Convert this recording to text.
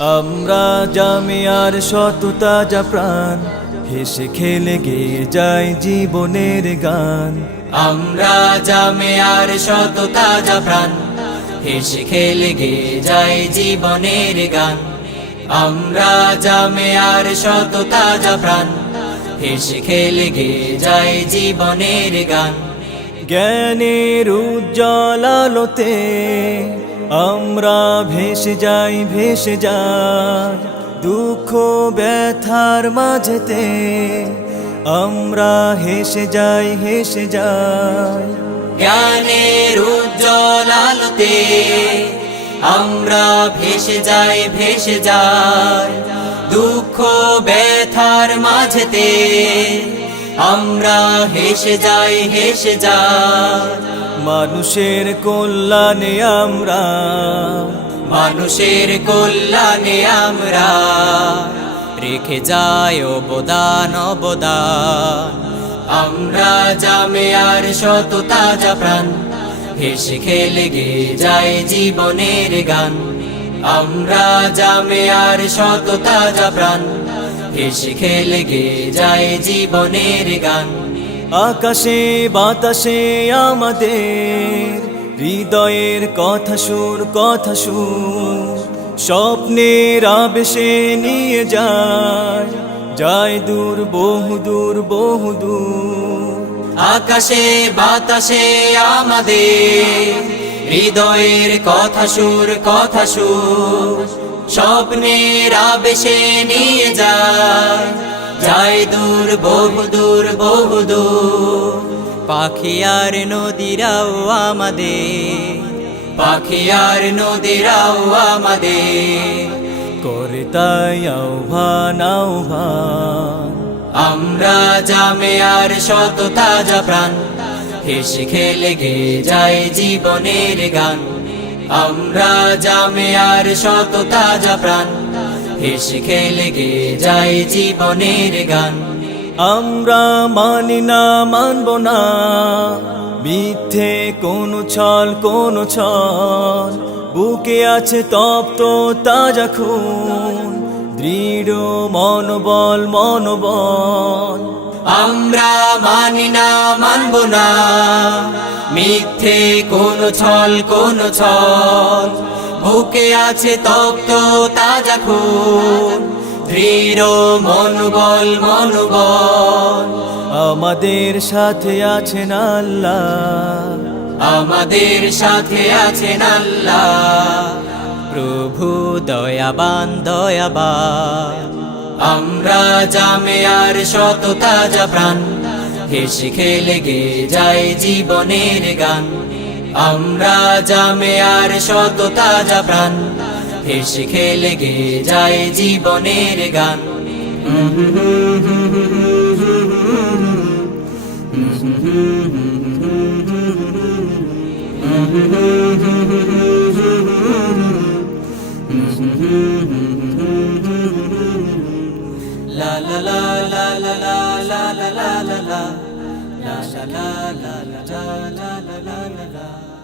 আমরা জামিয়ার শত তাজা প্রাণ, হেসে খেলে গেয়ে যায় জীবনের গান। আমরা জামিয়ার শত তাজা প্রাণ, হেসে খেলে গেয়ে যায় জীবনের গান। আমরা জামিয়ার শত তাজা প্রাণ, হেসে খেলে গেয়ে যায় জীবনের গান। জ্ঞানের উজ্জ্বল আলোতে আমরা ভেসে যাই, ভেসে যাই দুঃখ ব্যথার মাঝেতে। আমরা হেসে যাই, হেসে যাই। জ্ঞানের উজ্জ্বল আলোতে আমরা ভেসে যাই, ভেসে যাই দুঃখ ব্যথার মাঝেতে। আমরা হেসে যাই, হেসে যাই। মানুষের কল্যাণে আমরা, মানুষের কল্যাণে আমরা রেখে যাই অবদান, অবদান। আমরা জামিয়ার শত তাজা প্রাণ, হেসে খেলে গেয়ে যায় জীবনের গান। আমরা জামিয়ার শত তাজা প্রাণ, হেসে খেলে গেয়ে যায় জীবনের গান। আকাশে বাতাসে আমাদের হৃদয়ের কথা সুর, কথা সুর স্বপ্নের আবেশে নিয়ে যায়, যায় দূর, বহুদূর, বহুদূর। আকাশে বাতাসে আমাদের হৃদয়ের কথা সুর, কথা সুর স্বপ্নের আবেশে নিয়ে যায়, যায় দূর, বহুদূর, বহুদূর। পাখি আর নদীরাও আমাদের, পাখি আর নদীরাও আমাদের করে তাই আহ্বান, আহ্বান। আমরা জামিয়ার শত তাজা প্রাণ, হেসে খেলে গেয়ে যায় জীবনের গান। আমরা জামিয়ার শত তাজা প্রাণ, হেসে খেলে গেয়ে যায় জীবনের গান। আমরা মানি না, মানব না মিথ্যে কোনো ছল, কোনো ছল। বুকে আছে তপ্ত তাজা খুন, দৃঢ় মনোবল, মনোবল। আমরা মানি না, মানব না মিথ্যে কোনো ছল, কোনো ছল। বুকে আছে তপ্ত তাজা খুন, দৃঢ় মনোবল, মনোবল। আমাদের সাথে আছেন আল্লাহ, আমাদের সাথে আছেন আল্লাহ প্রভু দয়াবান, দয়াবান। আমরা জামিয়ার শত তাজা প্রাণ, হেসে খেলে গেয়ে যায় জীবনের গান। আমরা জামিয়ার শত তাজা প্রাণ, হেসে খেলে গেয়ে যায় জীবনের গান। La la la la la la la la la la la la la la la la la la la la.